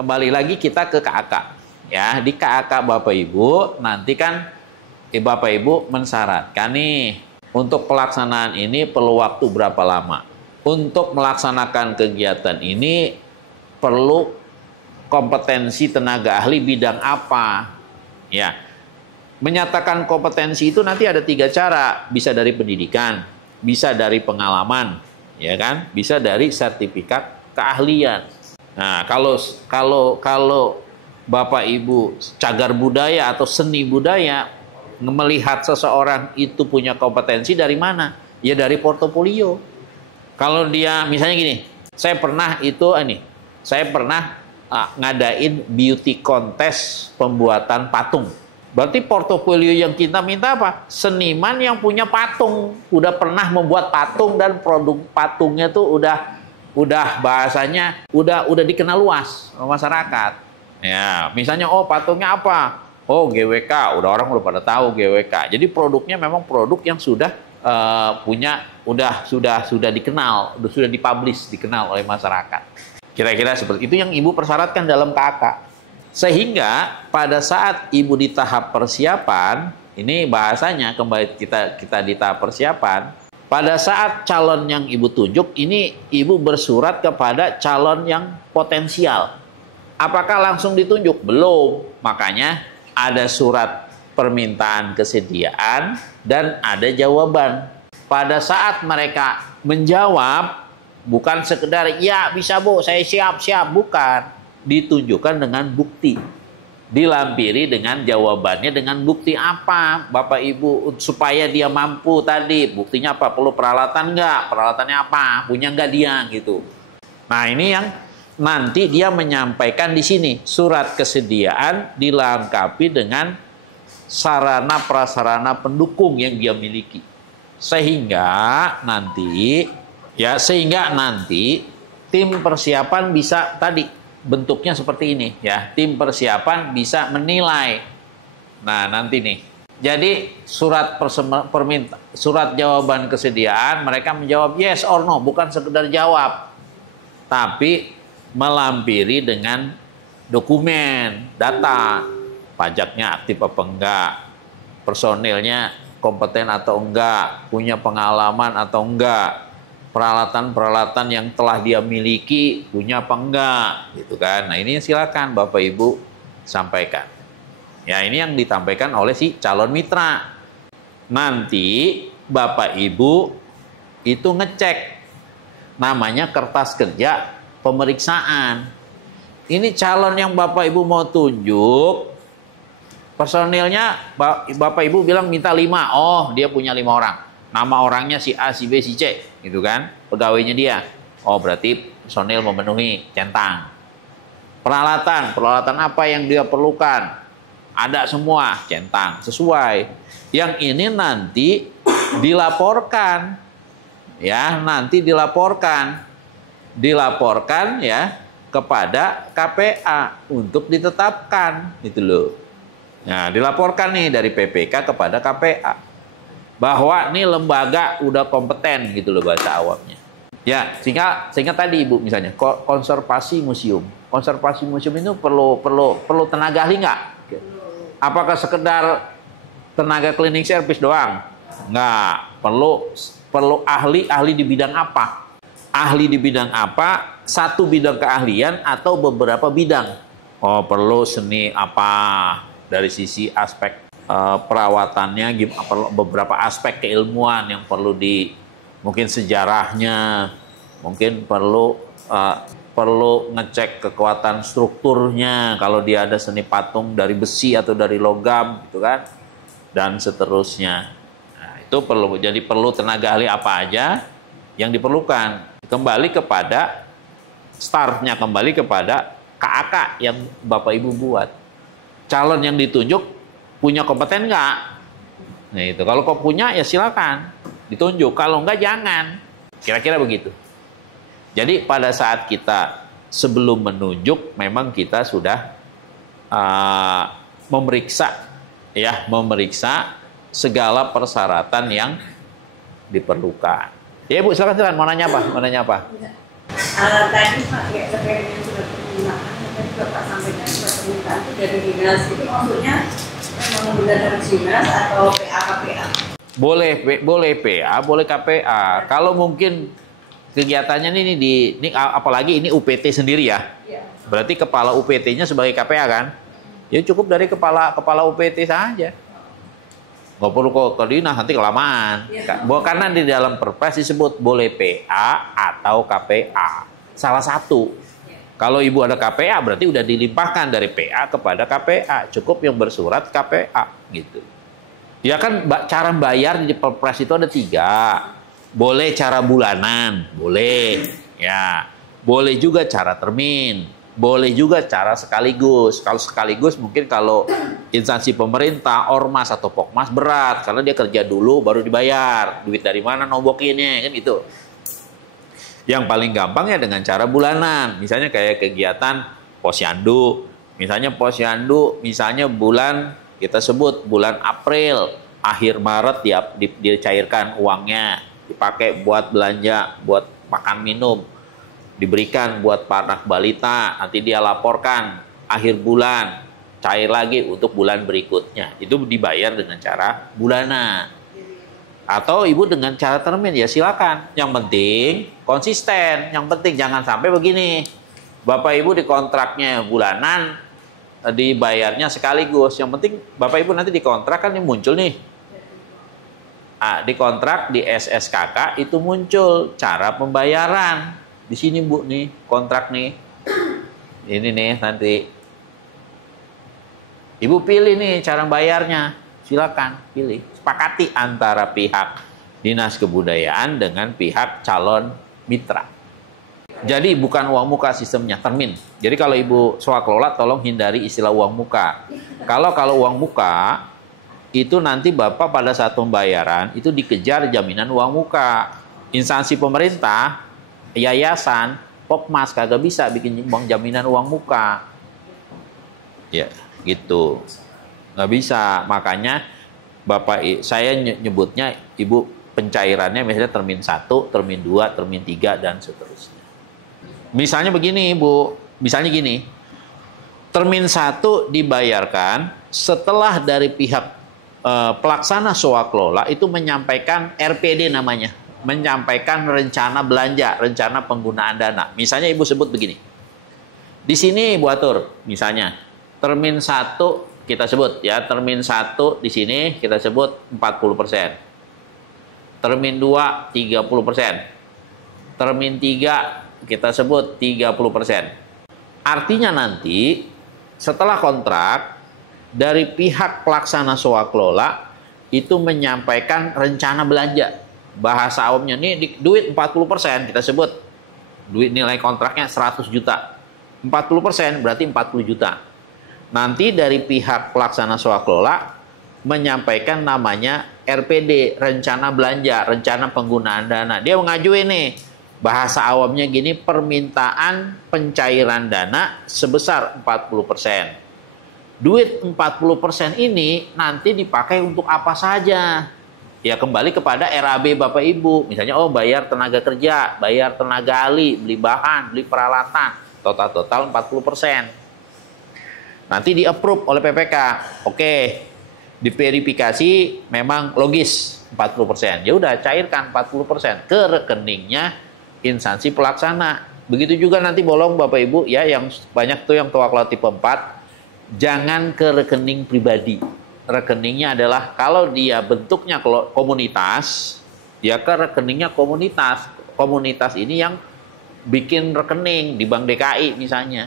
kembali lagi kita ke KAK. Ya, di KAK Bapak Ibu nanti kan Bapak Ibu mensyaratkan nih untuk pelaksanaan ini perlu waktu berapa lama. Untuk melaksanakan kegiatan ini perlu kompetensi tenaga ahli bidang apa. Ya, menyatakan kompetensi itu nanti ada 3 cara, bisa dari pendidikan, bisa dari pengalaman, ya kan, bisa dari sertifikat keahlian. Nah, kalau Bapak Ibu cagar budaya atau seni budaya melihat seseorang itu punya kompetensi dari mana? Ya dari portofolio. Kalau dia misalnya gini, saya pernah ngadain beauty contest pembuatan patung. Berarti portofolio yang kita minta apa? Seniman yang punya patung, udah pernah membuat patung dan produk patungnya tuh udah bahasanya udah dikenal luas masyarakat. Ya, misalnya patungnya apa? Oh, GWK, orang udah pada tahu GWK. Jadi produknya memang produk yang sudah sudah dikenal, sudah dipublish, dikenal oleh masyarakat. Kira-kira seperti itu yang Ibu persyaratkan dalam KAK. Sehingga pada saat Ibu di tahap persiapan, ini bahasanya kembali kita di tahap persiapan, pada saat calon yang Ibu tunjuk, ini Ibu bersurat kepada calon yang potensial. Apakah langsung ditunjuk? Belum. Makanya ada surat permintaan kesediaan dan ada jawaban. Pada saat mereka menjawab, bukan sekedar, ya bisa Bu, saya siap, bukan. Ditunjukkan dengan bukti. Dilampiri dengan jawabannya dengan bukti apa, Bapak Ibu, supaya dia mampu tadi. Buktinya apa? Perlu peralatan nggak? Peralatannya apa? Punya nggak dia gitu. Nah, ini yang nanti dia menyampaikan di sini. Surat kesediaan dilengkapi dengan sarana prasarana pendukung yang dia miliki. Sehingga nanti tim persiapan bisa tadi bentuknya seperti ini ya. Tim persiapan bisa menilai. Nah, nanti nih. Jadi surat jawaban kesediaan mereka menjawab yes or no, bukan sekedar jawab. Tapi melampiri dengan dokumen, data, pajaknya aktif apa enggak, personilnya kompeten atau enggak, punya pengalaman atau enggak, peralatan-peralatan yang telah dia miliki punya apa enggak, gitu kan. Nah, ini silakan Bapak Ibu sampaikan. Ya, ini yang ditampaikan oleh si calon mitra. Nanti Bapak Ibu itu ngecek, namanya kertas kerja pemeriksaan. Ini calon yang Bapak Ibu mau tunjuk, personilnya Bapak Ibu bilang minta 5, oh dia punya 5 orang. Nama orangnya si A, si B, si C, gitu kan, pegawainya dia. Oh, berarti personil memenuhi, centang. Peralatan apa yang dia perlukan, ada semua, centang, sesuai. Yang ini nanti dilaporkan, ya, dilaporkan ya kepada KPA untuk ditetapkan, gitu loh. Nah, dilaporkan nih dari PPK kepada KPA. Bahwa ini lembaga udah kompeten gitu loh bahasa awamnya. Ya, sehingga tadi Ibu misalnya konservasi museum. Konservasi museum itu perlu tenaga ahli nggak? Apakah sekedar tenaga cleaning service doang? Nggak, perlu ahli di bidang apa? Ahli di bidang apa? Satu bidang keahlian atau beberapa bidang? Oh, perlu seni apa? Dari sisi aspek perawatannya, beberapa aspek keilmuan yang perlu mungkin sejarahnya, mungkin perlu ngecek kekuatan strukturnya kalau dia ada seni patung dari besi atau dari logam, gitu kan, dan seterusnya. Nah, itu perlu tenaga ahli apa aja yang diperlukan. Kembali kepada startnya, kembali kepada KAK yang Bapak Ibu buat. Calon yang ditunjuk punya kompeten nggak? Nah, itu kalau kau punya ya silakan ditunjuk, kalau enggak jangan. Kira-kira begitu. Jadi pada saat kita sebelum menunjuk memang kita sudah memeriksa segala persyaratan yang diperlukan. Ya Ibu, silakan mau nanya apa? Tadi Pak, ya terkait dengan surat permintaan, tadi Bapak dari dinas itu maksudnya memang benar dari dinas atau PA KPA? Boleh PA, boleh KPA. Kalau mungkin kegiatannya ini apalagi ini UPT sendiri ya. Berarti kepala UPT-nya sebagai KPA kan? Ya cukup dari kepala UPT saja. Nggak perlu ke dinas, nanti kelamaan. Karena di dalam Perpres disebut boleh PA atau KPA. Salah satu. Kalau ibu ada KPA berarti udah dilimpahkan dari PA kepada KPA. Cukup yang bersurat KPA gitu. Ya kan cara bayar di Perpres itu ada 3. Boleh cara bulanan, boleh. Ya, boleh juga cara termin. Boleh juga cara sekaligus. Kalau sekaligus mungkin kalau instansi pemerintah, ormas atau pokmas berat karena dia kerja dulu baru dibayar. Duit dari mana nombokinnya kan gitu. Yang paling gampang ya dengan cara bulanan. Misalnya kayak kegiatan posyandu. Misalnya bulan kita sebut bulan April, akhir Maret dicairkan uangnya, dipakai buat belanja, buat makan minum. Diberikan buat anak balita, nanti dia laporkan akhir bulan, cair lagi untuk bulan berikutnya. Itu dibayar dengan cara bulanan. Atau ibu dengan cara termin, ya silakan. Yang penting konsisten, yang penting jangan sampai begini. Bapak ibu di kontraknya bulanan, dibayarnya sekaligus. Yang penting bapak ibu nanti di kontrak kan yang muncul nih. Di kontrak di SSKK itu muncul cara pembayaran. Di sini Bu nih, kontrak nih. Ini nih nanti. Ibu pilih nih cara bayarnya. Silakan pilih. Sepakati antara pihak Dinas Kebudayaan dengan pihak calon mitra. Jadi bukan uang muka sistemnya, termin. Jadi kalau ibu swakelola tolong hindari istilah uang muka. Kalau uang muka itu nanti Bapak pada saat pembayaran itu dikejar jaminan uang muka. Instansi pemerintah, yayasan, pokmas kagak bisa bikin jaminan uang muka. Ya, gitu. Nggak bisa. Makanya saya nyebutnya ibu pencairannya misalnya termin 1, termin 2, termin 3 dan seterusnya. Misalnya begini, Bu. Misalnya gini. Termin 1 dibayarkan setelah dari pihak pelaksana swakelola itu menyampaikan RPD namanya. Menyampaikan rencana belanja, rencana penggunaan dana. Misalnya ibu sebut begini. Di sini ibu atur, misalnya termin 1 kita sebut ya, termin 1 di sini kita sebut 40%. Termin 2 30%. Termin 3 kita sebut 30%. Artinya nanti setelah kontrak dari pihak pelaksana swakelola itu menyampaikan rencana belanja. Bahasa awamnya nih duit 40% kita sebut duit nilai kontraknya 100 juta. 40% berarti 40 juta. Nanti dari pihak pelaksana swakelola menyampaikan namanya RPD, rencana belanja, rencana penggunaan dana. Dia mengajuin nih bahasa awamnya gini, permintaan pencairan dana sebesar 40%. Duit 40% ini nanti dipakai untuk apa saja? Ya kembali kepada RAB Bapak Ibu. Misalnya bayar tenaga kerja, bayar tenaga ahli, beli bahan, beli peralatan. Total 40%. Nanti di-approve oleh PPK. Oke, diverifikasi memang logis 40%. Ya udah cairkan 40% ke rekeningnya instansi pelaksana. Begitu juga nanti bolong Bapak Ibu ya, yang banyak tuh yang tawakal tipe 4. Jangan ke rekening pribadi. Rekeningnya adalah kalau dia bentuknya komunitas, ya ke rekeningnya komunitas. Komunitas ini yang bikin rekening di Bank DKI misalnya.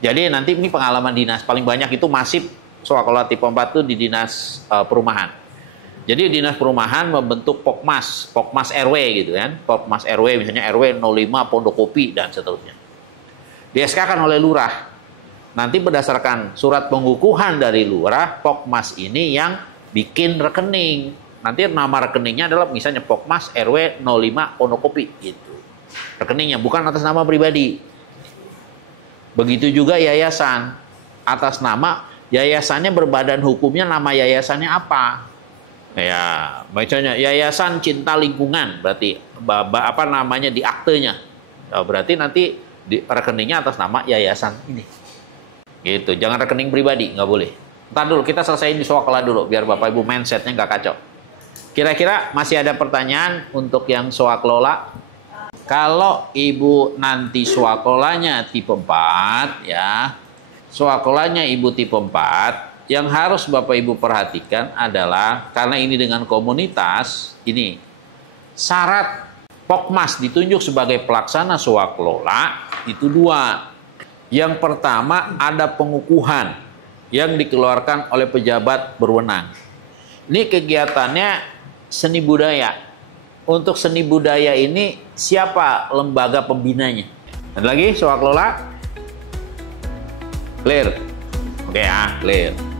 Jadi nanti ini pengalaman dinas paling banyak itu masif swakelola tipe 4 itu di dinas perumahan. Jadi dinas perumahan membentuk Pokmas RW gitu kan. Pokmas RW misalnya RW 05 Pondokopi dan seterusnya. Di-SK-kan oleh lurah. Nanti berdasarkan surat pengukuhan dari lurah, Pokmas ini yang bikin rekening. Nanti nama rekeningnya adalah misalnya Pokmas RW 05 Pondokopi gitu. Rekeningnya bukan atas nama pribadi. Begitu juga yayasan. Atas nama yayasannya berbadan hukumnya, nama yayasannya apa? Ya, misalnya Yayasan Cinta Lingkungan, berarti apa namanya di aktenya. Berarti nanti di rekeningnya atas nama yayasan ini. Gitu, jangan rekening pribadi, nggak boleh. Ntar dulu, kita selesaiin di swaklola dulu, biar Bapak Ibu mindsetnya nggak kacau. Kira-kira masih ada pertanyaan untuk yang swaklola? Kalau Ibu nanti swakolanya tipe 4, ya, swakolanya Ibu tipe 4, yang harus Bapak Ibu perhatikan adalah, karena ini dengan komunitas, ini, syarat Pokmas ditunjuk sebagai pelaksana swaklola, itu 2. Yang pertama ada pengukuhan yang dikeluarkan oleh pejabat berwenang. Ini kegiatannya seni budaya. Untuk seni budaya ini siapa lembaga pembinanya? Ada lagi swaklola? Clear? Oke ya, clear.